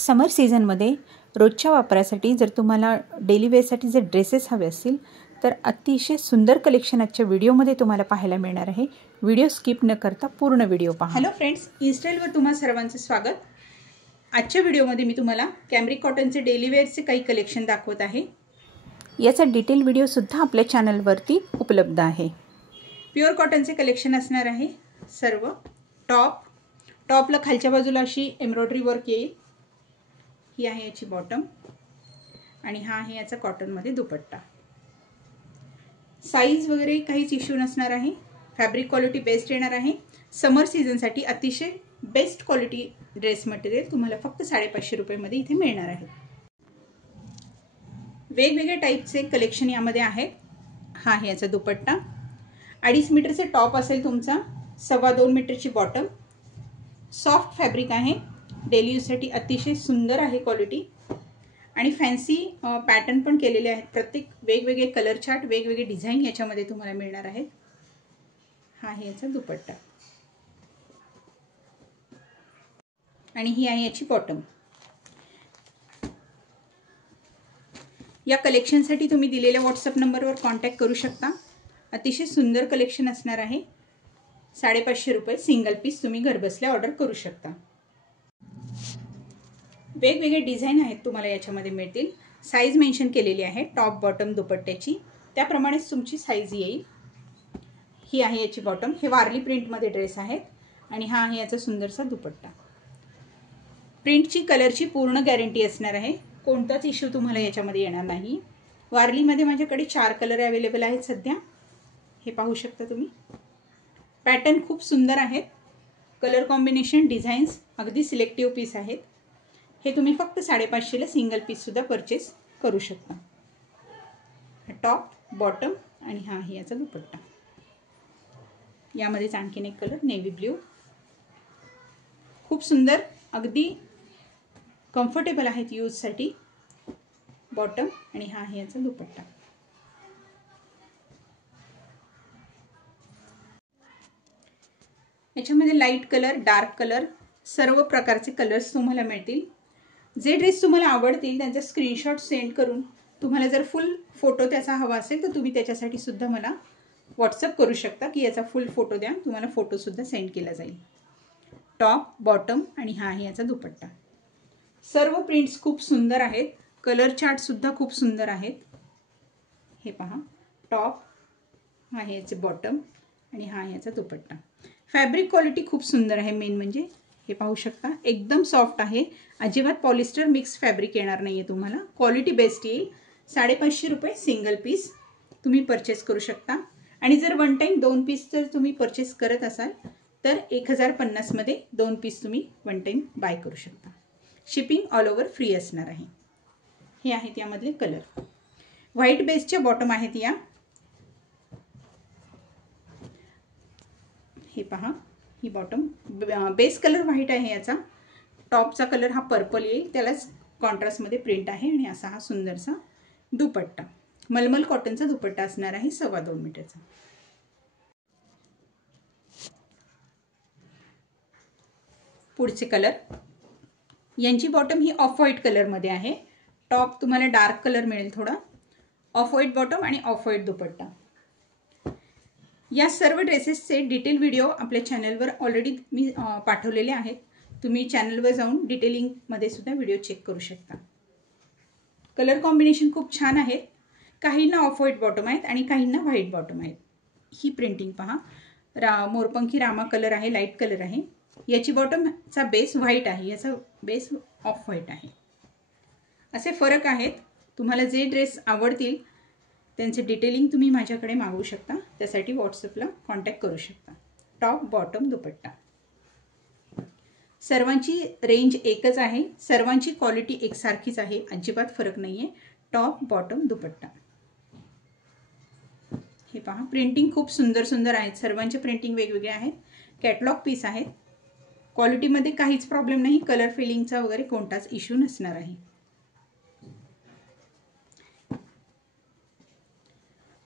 समर सीझनमध्ये रोजच्या वापरासाठी जर तुम्हाला डेली वेअरसाठी जर ड्रेसेस हवे असतील तर अतिशय सुंदर कलेक्शन आजच्या व्हिडिओमध्ये तुम्हाला पाहायला मिळणार आहे। व्हिडिओ स्किप न करता पूर्ण व्हिडिओ पहा। हॅलो फ्रेंड्स, इन्स्टाईलवर तुम्हा सर्वांचं स्वागत। आजच्या व्हिडिओमध्ये मी तुम्हाला कॅम्ब्रिक कॉटनचे डेली वेअरचे काही कलेक्शन दाखवत आहे। याचा डिटेल व्हिडिओ सुद्धा आपल्या चॅनलवरती उपलब्ध आहे। प्युअर कॉटनचे कलेक्शन असणार आहे। सर्व टॉपला खालच्या बाजूला अशी एम्ब्रॉयडरी वर्क येईल। ही आहे याची बॉटम आणि हा आहे याचा कॉटनमध्ये दुपट्टा। साईज वगैरे काहीच इश्यू नसणार आहे। फॅब्रिक क्वालिटी बेस्ट येणार आहे। समर सीझनसाठी अतिशय बेस्ट क्वालिटी ड्रेस मटेरियल तुम्हाला फक्त 550 रुपयांमध्ये इथे मिळणार आहे। वेगवेगळ्या टाईपचे कलेक्शन यामध्ये आहेत। हा आहे याचा दुपट्टा। 2.5 मीटरचे टॉप असेल तुमचा, 2.25 मीटरची बॉटम। सॉफ्ट फॅब्रिक आहे, डेली यूजसाठी अतिशय सुंदर आहे क्वालिटी आणि फॅन्सी पॅटर्न पण केलेले आहेत। प्रत्येक वेगवेगळे कलर चार्ट, वेगवेगळे डिझाइन याच्यामध्ये तुम्हाला मिळणार आहेत। हा आहे याचा दुपट्टा आणि ही आहे याची बॉटम। या कलेक्शनसाठी तुम्ही दिलेल्या व्हॉट्सअप नंबरवर कॉन्टॅक्ट करू शकता। अतिशय सुंदर कलेक्शन असणार आहे। 550 रुपये सिंगल पीस तुम्ही घरबसल्या ऑर्डर करू शकता। वेगवेगळे डिझाइन आहेत तुम्हाला याच्यामध्ये मिळतील। साईज मेन्शन केलेली आहे टॉप बॉटम दुपट्ट्याची, त्याप्रमाणेच तुमची साईज येईल। ही आहे याची बॉटम। हे वारली प्रिंटमध्ये ड्रेस आहेत आणि हा आहे याचा सुंदरसा दुपट्टा। प्रिंटची कलरची पूर्ण गॅरंटी असणार आहे, कोणताच इश्यू तुम्हाला याच्यामध्ये येणार नाही। वारलीमध्ये माझ्याकडे 4 कलर अवेलेबल आहेत सध्या, हे पाहू शकता तुम्ही। पॅटर्न खूप सुंदर आहेत, कलर कॉम्बिनेशन, डिझाईन्स अगदी सिलेक्टिव्ह पीस आहेत। हे तुम्ही फक्त 550 ला सिंगल पीस सुद्धा परचेस करू शकता। टॉप बॉटम आणि हा आहे याचा दुपट्टा। यामध्येच आणखीन एक कलर नेव्ही ब्ल्यू, खूप सुंदर, अगदी कम्फर्टेबल आहेत यूजसाठी। बॉटम आणि हा आहे याचा दुपट्टा। याच्यामध्ये लाईट कलर, डार्क कलर, सर्व प्रकारचे कलर्स तुम्हाला मिळतील। जे ड्रेस तुम्हाला आवडतील त्यांचा स्क्रीनशॉट सेंड करून तुम्हाला जर फुल फोटो त्याचा हवा असेल तर तुम्ही त्याच्यासाठी सुद्धा मला व्हॉट्सअप करू शकता की याचा फुल फोटो द्या, तुम्हाला फोटो सुद्धा सेंड केला जाईल। टॉप बॉटम आणि हा आहे याचा दुपट्टा। सर्व प्रिंट्स खूप सुंदर आहेत, कलर चार्ट सुद्धा खूप सुंदर आहेत। हे पहा, टॉप आहे याचे बॉटम आणि हा आहे याचा दुपट्टा। फॅब्रिक क्वालिटी खूप सुंदर आहे, मेन म्हणजे हे पाहू शकता एकदम सॉफ्ट आहे, अजिबात पॉलिस्टर मिक्स फॅब्रिक येणार नाहीये तुम्हाला। क्वालिटी बेस्ट येईल। 550 रुपये सिंगल पीस तुम्ही परचेस करू शकता आणि जर वन टाइम 2 पीस जर तुम्ही परचेस करत असाल तर 1050 मध्ये 2 पीस तुम्ही वन टाइम बाय करू शकता। शिपिंग ऑल ओव्हर फ्री असणार आहे। हे आहेत यामधले कलर। व्हाईट बेसचे बॉटम आहेत या, हे पहा, ही बॉटम बेस कलर व्हाईट आहे याचा। टॉपचा कलर हा पर्पल येईल, त्यालाच कॉन्ट्रास्टमध्ये प्रिंट आहे आणि असा हा सुंदरसा दुपट्टा। मलमल कॉटनचा दुपट्टा असणार आहे, 2.25 मीटरचा। पुढचे कलर, यांची बॉटम ही ऑफ व्हाईट कलरमध्ये आहे। टॉप तुम्हाला डार्क कलर मिळेल थोडा। ऑफ व्हाईट बॉटम आणि ऑफ व्हाईट दुपट्टा। या सर्व ड्रेसेसचे डिटेल व्हिडिओ आपल्या चॅनलवर ऑलरेडी मी पाठवलेले आहेत, तुम्ही चॅनलवर जाऊन डिटेलिंगमध्ये सुद्धा व्हिडिओ चेक करू शकता। कलर कॉम्बिनेशन खूप छान आहेत, काहींना ऑफ व्हाईट बॉटम आहेत आणि काहींना व्हाईट बॉटम आहेत। ही प्रिंटिंग पहा, मोरपंखी रामा कलर आहे, लाईट कलर आहे। याची बॉटमचा बेस व्हाईट आहे, याचा बेस ऑफ व्हाईट आहे। असे फरक आहेत। तुम्हाला जे ड्रेस आवडतील त्यांचे डिटेलिंग तुम्ही माझ्याकडे मागवू शकता, त्यासाठी व्हॉट्सअपला कॉन्टॅक्ट करू शकता। टॉप बॉटम दुपट्टा, सर्वांची रेंज एकच आहे, सर्वांची क्वालिटी एकसारखीच आहे, अजिबात फरक नाहीये। टॉप बॉटम दुपट्टा। हे पहा, प्रिंटिंग खूप सुंदर सुंदर आहेत, सर्वांचे प्रिंटिंग वेगवेगळे आहेत। कॅटलॉग पीस आहेत, क्वालिटीमध्ये काहीच प्रॉब्लेम नाही, कलर फिलिंगचा वगैरे कोणताच इश्यू नसणार आहे।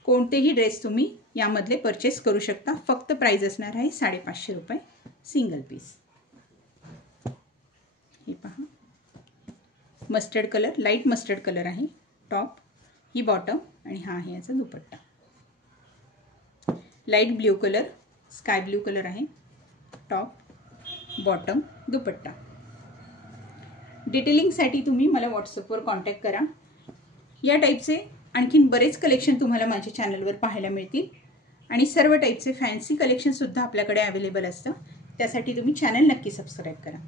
कोणतेही ड्रेस तुम्ही यामधले परचेस करू शकता, फक्त प्राइस असणार आहे 550 रुपये सिंगल पीस। हे पहा, mustard colour, light mustard colour आहे टॉप, ही बॉटम आणि हा आहे याचा dupatta. Light blue colour, sky blue colour आहे टॉप, बॉटम, दुपट्टा. डिटेलिंगसाठी तुम्ही मला व्हॉट्सअपवर कॉन्टॅक्ट करा. या टाईपचे आणखीन बरेच कलेक्शन तुम्हाला माझ्या चॅनलवर पाहायला मिळतील आणि सर्व टाईपचे फॅन्सी कलेक्शनसुद्धा आपल्याकडे अवेलेबल असतं. त्यासाठी तुम्ही चॅनल नक्की सबस्क्राईब करा.